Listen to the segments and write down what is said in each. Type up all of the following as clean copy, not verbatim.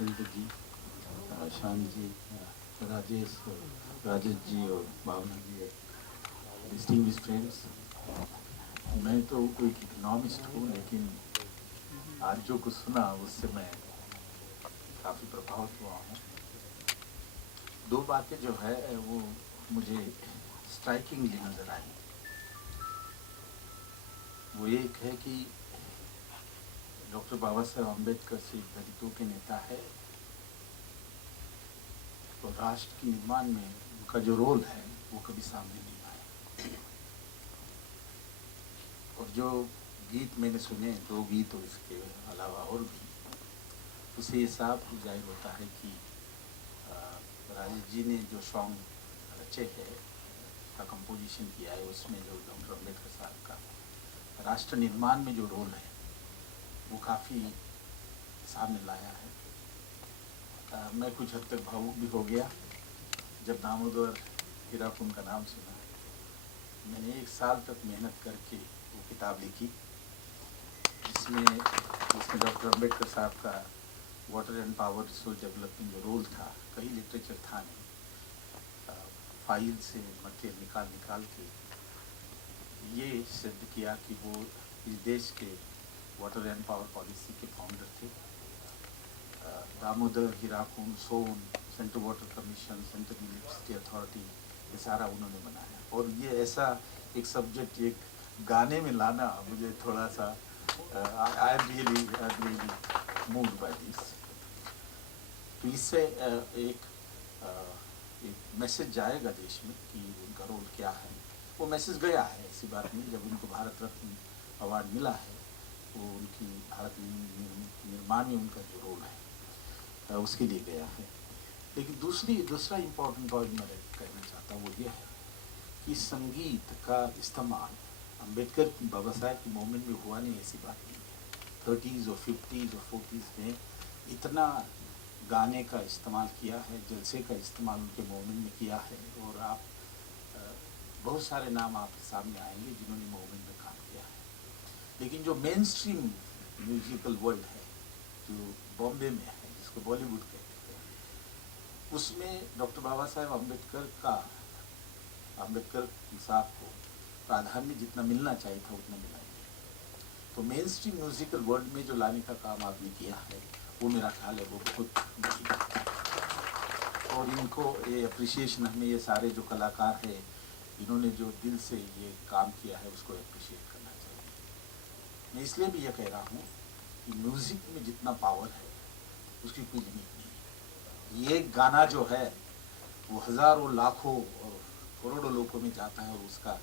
सत्येंद्र जी, शान जी, राजेश राजेश जी और भावना जी, distinguish friends. मैं तो कोई इकोनॉमिस्ट हूँ, लेकिन आज जो कुछ सुना उससे मैं काफ़ी प्रभावित हुआ हूँ। दो बातें जो है वो मुझे स्ट्राइकिंगली नज़र आई। वो एक है कि डॉक्टर बाबा साहेब अम्बेडकर सिख दलितों के नेता है, तो राष्ट्र के निर्माण में उनका जो रोल है वो कभी सामने नहीं आया। और जो गीत मैंने सुने, दो गीत और इसके अलावा और भी, उससे ये साफ जाहिर होता है कि राजेश जी ने जो सॉन्ग रचे है का कंपोजिशन किया है, उसमें जो डॉक्टर अम्बेडकर साहब का राष्ट्र निर्माण में जो रोल है वो काफ़ी सामने लाया है। मैं कुछ हद तक भावुक भी हो गया जब दामोदर हीराकुंड का नाम सुना। मैंने 1 साल तक मेहनत करके वो किताब लिखी, जिसमें डॉक्टर अम्बेडकर साहब का water and power resource development जो रोल था, कई लिटरेचर था नहीं, फाइल से मटेरियल निकाल के ये सिद्ध किया कि वो इस देश के वाटर एंड पावर पॉलिसी के फाउंडर थे। Damodar Hirakud, Son, central water commission, central electricity authority, ये सारा उन्होंने बनाया। और ये ऐसा एक सब्जेक्ट एक गाने में लाना मुझे थोड़ा सा I am really moved by this. तो इससे एक मैसेज जाएगा देश में कि उनका रोल क्या है। वो मैसेज गया है, ऐसी बात नहीं। जब उनको भारत रत्न अवार्ड मिला है, वो उनकी भारत निर्माण में उनका जो रोल है उसके लिए गया है। लेकिन दूसरा इम्पोर्टेंट पॉइंट मैं कहना चाहता हूँ वो ये है कि संगीत का इस्तेमाल अम्बेडकर बाबा साहब की मूवमेंट में हुआ नहीं, ऐसी बात नहीं है। 30s और 50s और 40s में इतना गाने का इस्तेमाल किया है, जलसे का इस्तेमाल उनके मूवमेंट में किया है। और आप बहुत सारे नाम आपके सामने आएंगे जिन्होंने मूवमेंट में काम किया है। लेकिन जो मेन स्ट्रीम म्यूजिकल वर्ल्ड है, जो बॉम्बे में है, जिसको बॉलीवुड कहते हैं, उसमें डॉक्टर बाबा साहेब अम्बेडकर साहब को प्राधान्य जितना मिलना चाहिए था उतना मिला नहीं। तो मेन स्ट्रीम म्यूजिकल वर्ल्ड में जो लाने का काम आपने किया है वो मेरा ख्याल है वो बहुत बड़ी है। और इनको ये अप्रिसिएशन, हमें ये सारे जो कलाकार हैं इन्होंने जो दिल से ये काम किया है उसको अप्रिशिएट करना चाहिए। मैं इसलिए भी ये कह रहा हूँ कि म्यूज़िक में जितना पावर है उसकी कोई लिमिट नहीं है। ये गाना जो है वो हज़ारों लाखों और करोड़ों लोगों में जाता है और उसका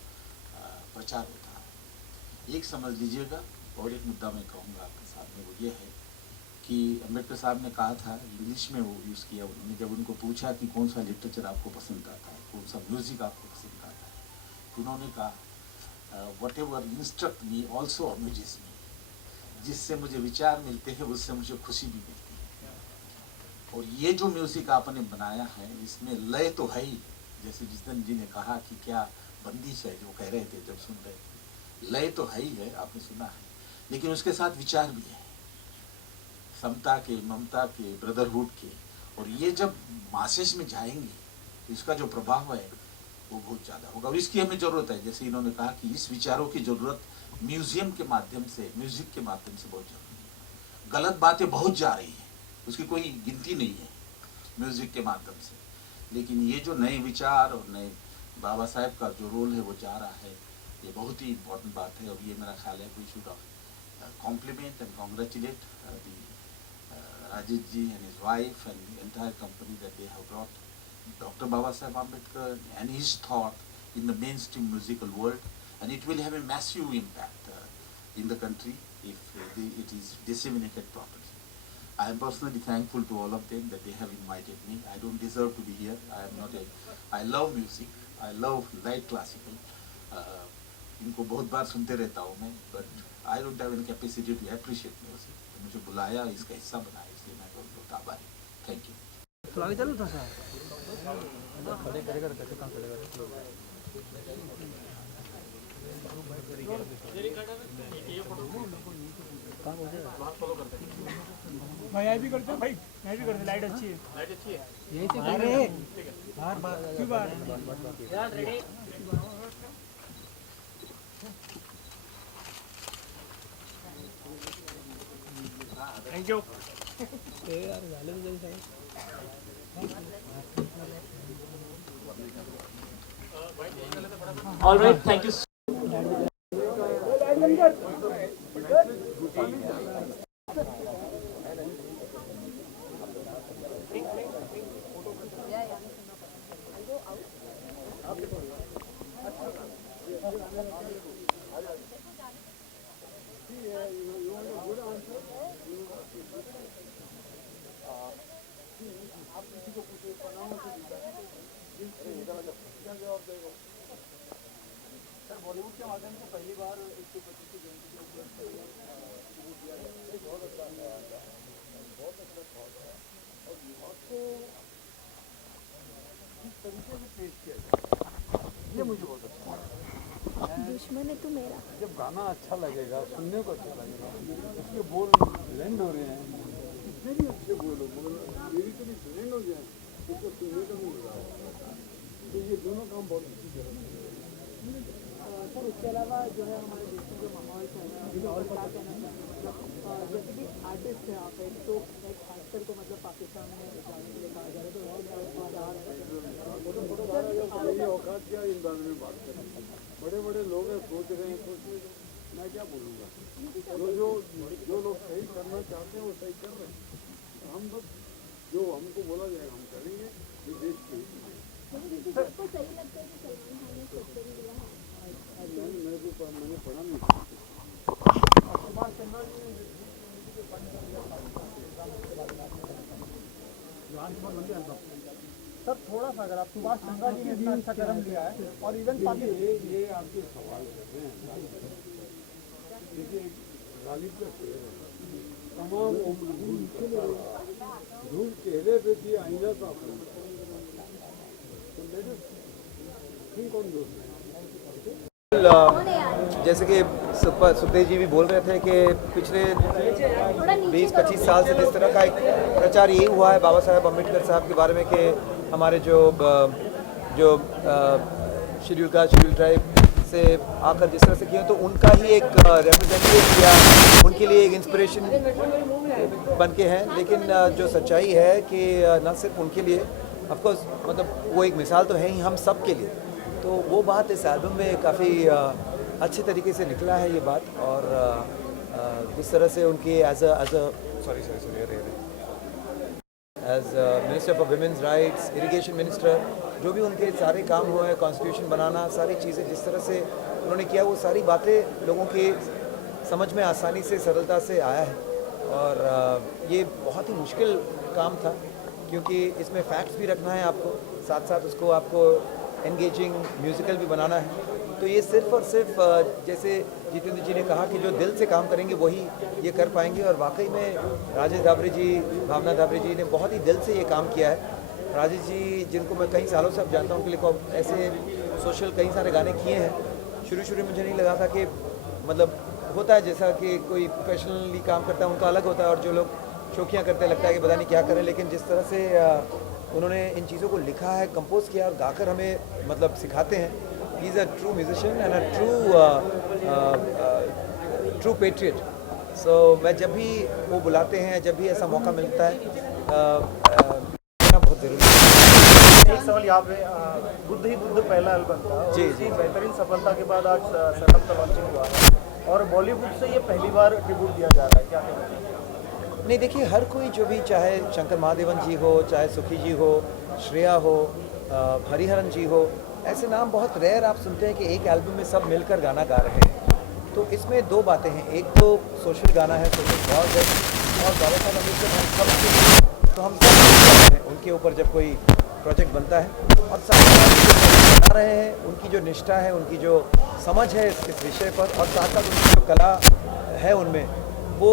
प्रचार होता है। एक समझ लीजिएगा। और एक मुद्दा मैं कहूँगा आपके सामने, वो ये है कि अम्बेडकर साहब ने कहा था, इंग्लिश में वो यूज़ किया उन्होंने, जब उनको पूछा कि कौन सा लिटरेचर आपको पसंद आता है, कौन सा म्यूज़िक आपको पसंद आता है, तो उन्होंने कहा whatever instruct me also amuses me. जिससे मुझे विचार मिलते हैं उससे मुझे खुशी भी मिलती है। और ये जो म्यूज़िक आपने बनाया है इसमें लय तो है ही, जैसे जितेंद्र जी ने कहा कि क्या बंदिश है, जो कह रहे थे जब सुन रहे थे, लय तो है ही है, आपने सुना है, लेकिन उसके साथ विचार भी है, समता के, ममता के, ब्रदरहुड के। और ये जब मासेस में जाएंगे तो इसका जो प्रभाव है वो बहुत ज़्यादा होगा। और इसकी हमें ज़रूरत है, जैसे इन्होंने कहा कि इस विचारों की ज़रूरत म्यूज़ियम के माध्यम से, म्यूज़िक के माध्यम से बहुत ज़रूरी है। गलत बातें बहुत जा रही हैं, उसकी कोई गिनती नहीं है म्यूज़िक के माध्यम से, लेकिन ये जो नए विचार और नए बाबा साहेब का जो रोल है वो जा रहा है, ये बहुत ही इम्पोर्टेंट बात है। और ये मेरा ख्याल है we should compliment and congratulate Rajesh ji and his wife and the entire company that they have brought Dr. Baba Saheb Ambedkar and his thought in the mainstream musical world, and it will have a massive impact in the country if it is disseminated properly. I am personally thankful to all of them that they have invited me. I don't deserve to be here. I love music. I love light classical. इनको बहुत बार सुनते रहता हूँ मैं, but I don't have any capacity to appreciate music. तो मुझे बुलाया, इसका हिस्सा बनाया, इसलिए मैं बहुत बहुत आभारी। Thank you. तो आगे चलो तो सर खड़े करेगा तो कैसे काम चलेगा। भाई आई भी करते हैं भाई, मैं भी करते, लाइट अच्छी है। यही से अरे बाहर क्यों बाहर? Thank you. यार झाले में जल्दी सगळं. All right, thank you. दुश्मन है तू मेरा। जब गाना अच्छा लगेगा, सुनने को अच्छा लगेगा, उसके बोल ब्लेंड हो रहे हैं, कितने भी अच्छे बोलो मगर लिरिकली ब्लेंड हो जाए उसको सुनने का भी मजा आता है. तो ये दोनों काम बहुत अच्छी तरह से. सर उसके अलावा जो है हमारे देश में जो माहौल है ना, और क्या कहना है, मतलब जैसे कि आर्टिस्ट है यहाँ पे, तो एक खासकर को मतलब पाकिस्तान में जाने के लिए कहा जा रहा है, तो और मेरी औकात क्या इन बारे में बात करें. बड़े बड़े लोग हैं, सोच रहे हैं, मैं क्या बोलूँगा. जो लोग सही करना चाहते हैं वो सही कर रहे हैं. हम बस जो हमको बोला जाएगा हम करेंगे. ये देश के सबको सही लगता है कि सलमान खान ने खुद से भी लिया है। मैंने पढ़ा नहीं. सर थोड़ा सा अगर आप सुभाष चंद्रा जी ने इतना अच्छा कदम लिया है और इवन पाकिस्तान ये आपके सवाल कर रहे हैं. देखिए गालिब का शेर है, तमाम उम्र धूल चेहरे पे थी, आईना साफ नहीं. थिंक ऑन दोस्त. जैसे कि सुखदेव जी भी बोल रहे थे कि पिछले 20-25 साल से जिस तरह का एक प्रचार ये हुआ है बाबा साहेब अम्बेडकर साहब के बारे में कि हमारे जो शेड्यूल कास्ट शेड्यूल ट्राइब से आकर जिस तरह से किए तो उनका ही एक रिप्रेजेंटेटिव या उनके लिए एक इंस्पिरेशन बन के हैं. लेकिन जो सच्चाई है कि न सिर्फ उनके लिए, ऑफ कोर्स मतलब वो एक मिसाल तो है ही हम सब के लिए. तो वो बात इस एल्बम में काफ़ी अच्छे तरीके से निकला है ये बात. और जिस तरह से उनके as minister for women's rights, irrigation minister, जो भी उनके सारे काम हुए हैं, कॉन्स्टिट्यूशन बनाना, सारी चीज़ें जिस तरह से उन्होंने किया, वो सारी बातें लोगों के समझ में आसानी से सरलता से आया है. और ये बहुत ही मुश्किल काम था क्योंकि इसमें फैक्ट्स भी रखना है आपको, साथ साथ उसको आपको एंगेजिंग म्यूज़िकल भी बनाना है. तो ये सिर्फ और सिर्फ जैसे जितेंद्र जी ने कहा कि जो दिल से काम करेंगे वही ये कर पाएंगे. और वाकई में राजेश धाबरे जी, भावना धाबरे जी ने बहुत ही दिल से ये काम किया है. राजेश जी जिनको मैं कई सालों से अब जानता हूँ, उनके लिए ऐसे सोशल कई सारे गाने किए हैं. शुरू में मुझे नहीं लगा था कि मतलब होता है जैसा कि कोई प्रोफेशनली काम करता है उनका अलग होता है और जो लोग शौकियाँ करते हैं लगता है कि पता नहीं क्या करें. लेकिन जिस तरह से उन्होंने इन चीज़ों को लिखा है, कंपोज किया और गाकर हमें मतलब सिखाते हैं. He is a true musician and a true patriot. So मैं जब भी वो बुलाते हैं, जब भी ऐसा मौका मिलता है, बहुत ज़रूरी है. एक सवाल यहाँ पे, बुद्ध ही बुद्ध पहला एल्बम था और जी, इसी बेहतरीन सफलता के बाद आज सनम का लॉन्चिंग हुआ है और बॉलीवुड से ये पहली बार ट्रिब्यूट दिया जा रहा है, क्या कहना है? नहीं देखिए, हर कोई जो भी, चाहे शंकर महादेवन जी हो, चाहे सुखी जी हो, श्रेया हो, हरिहरन जी हो, ऐसे नाम बहुत रेयर आप सुनते हैं कि एक एल्बम में सब मिलकर गाना गा रहे हैं. तो इसमें दो बातें हैं. एक तो सोशल गाना है, सोशल कॉज है, और बाबा साहब अम्बेडकर हम सब तो हम सब हैं उनके ऊपर जब कोई प्रोजेक्ट बनता है. और साथ साथ बना रहे हैं, उनकी जो निष्ठा है, उनकी जो समझ है इस विषय पर, और साथ साथ उनकी जो कला है उनमें, वो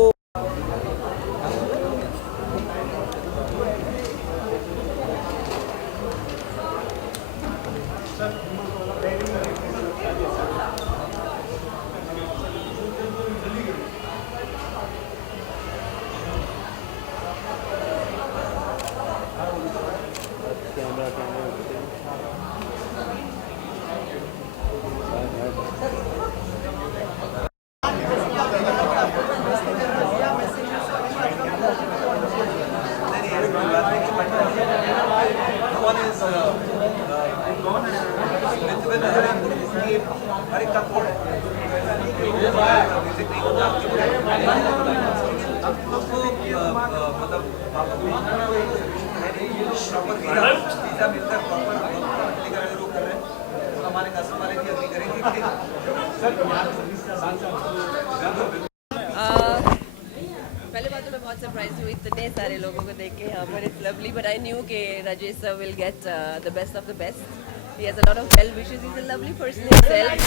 पहले बात तो मैं बहुत सरप्राइज हुई इतने सारे लोगों को देख के यहाँ पर. It's lovely but I knew कि Rajesh sir will get the best of the best. He has a lot of well wishes. He's a lovely person himself.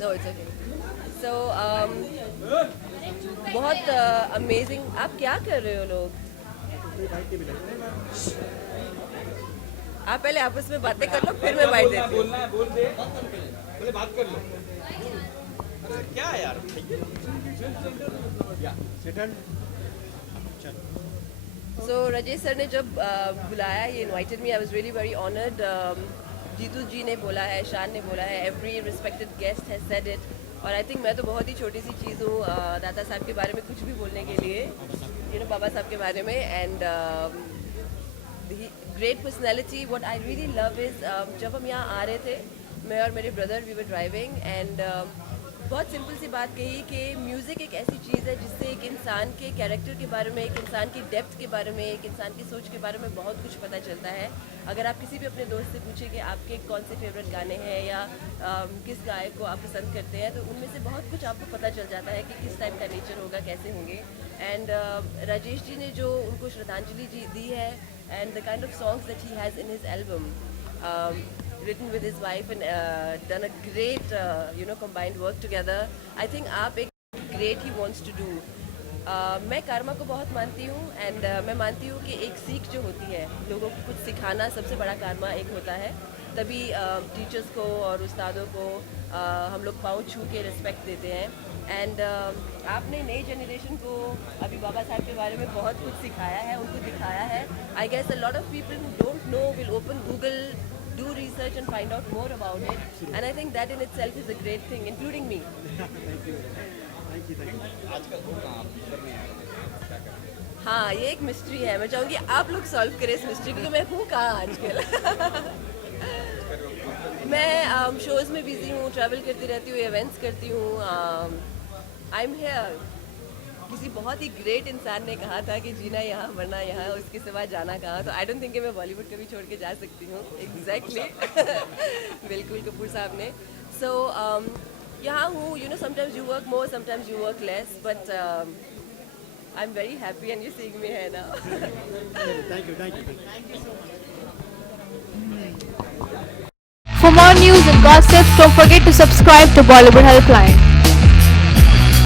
No, it's okay. So, बहुत अमेजिंग. आप क्या कर रहे हो लोग? आप पहले आपस में बातें कर लो, फिर मैं बाइट देती हूँ. बोलना है बोल दे, पहले बात कर लो. अरे क्या यार, So राजेश सर ने जब बुलाया, ये invited me. I was really very honoured. Jitu ji ने बोला है, शान ने बोला है, every respected guest has said it. और आई थिंक मैं तो बहुत ही छोटी सी चीज़ हूँ दादा साहब के बारे में कुछ भी बोलने के लिए, बाबा साहब के बारे में. And great personality. What I really love is जब हम यहाँ आ रहे थे, मैं और मेरे brother, we were driving and बहुत सिंपल सी बात कही कि म्यूज़िक एक ऐसी चीज़ है जिससे एक इंसान के कैरेक्टर के बारे में, एक इंसान की डेप्थ के बारे में, एक इंसान की सोच के बारे में बहुत कुछ पता चलता है. अगर आप किसी भी अपने दोस्त से पूछें कि आपके कौन से फेवरेट गाने हैं या किस गायक को आप पसंद करते हैं, तो उनमें से बहुत कुछ आपको पता चल जाता है कि किस टाइप का नेचर होगा, कैसे होंगे. एंड राजेश जी ने जो उनको श्रद्धांजलि दी है, and the kind of songs that he has in his album, written with his wife and done a great combined work together. I think आप एक great he wants to do. मैं कर्मा को बहुत मानती हूँ एंड मैं मानती हूँ कि एक सीख जो होती है, लोगों को कुछ सिखाना, सबसे बड़ा कर्मा एक होता है. तभी टीचर्स को और उस्तादों को हम लोग पाँव छू के रिस्पेक्ट देते हैं. एंड आपने नई जनरेशन को अभी बाबा साहब के बारे में बहुत कुछ सिखाया है, उनको दिखाया है. I guess a lot of people who don't know will open Google, do research and find out more about it. And I think that in itself is a great thing, including me. हाँ, ये एक mystery है. मैं चाहूँगी आप लोग solve करें इस मिस्ट्री, क्योंकि मैं हूँ कहाँ आजकल. मैं शोज़ में बिजी हूँ, ट्रैवल करती रहती हूँ, इवेंट्स करती हूँ. I am here. किसी बहुत ही ग्रेट इंसान ने कहा था कि जीना यहाँ वरना यहाँ, उसके सिवा जाना कहाँ. तो आई डोंट थिंक कि मैं बॉलीवुड कभी छोड़ के जा सकती हूँ. एग्जैक्टली. बिल्कुल, कपूर साहब ने. सो यहाँ हूँ. Sometimes you work more, sometimes you work less, but I am very happy and you seeing me है now. Thank you so much. For more news and gossips, don't forget to subscribe to Bollywood Helpline.